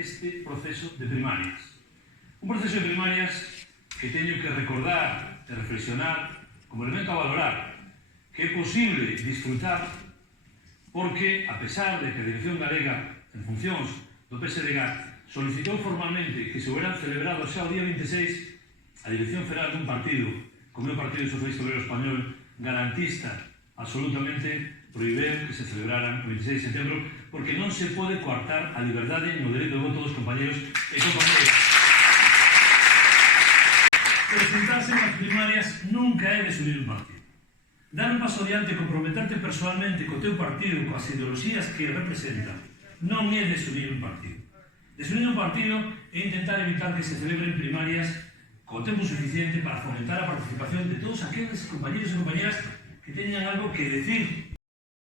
este proceso de primarias. Un proceso de primarias que teño que recordar e reflexionar como elemento a valorar, que é posible disfrutar porque, a pesar de que a Dirección Galega, en funcións do PSDG, solicitou formalmente que se hubieran celebrado xa o día 26, a Dirección Federal dun partido, como é o Partido Socialista Obrero Español, garantista absolutamente prohiber que se celebraran o 26 de setembro, porque non se pode coartar a liberdade no dereito de voto dos compañeros e compañeras. Presentarse nas primarias nunca é desunir un partido. Dar un paso adiante e comprometerte personalmente co teu partido, coas ideoloxías que representan, non é desunir un partido. Desunir un partido é intentar evitar que se celebren primarias co tempo suficiente para fomentar a participación de todos aqueles compañeros e compañeras que teñan algo que decir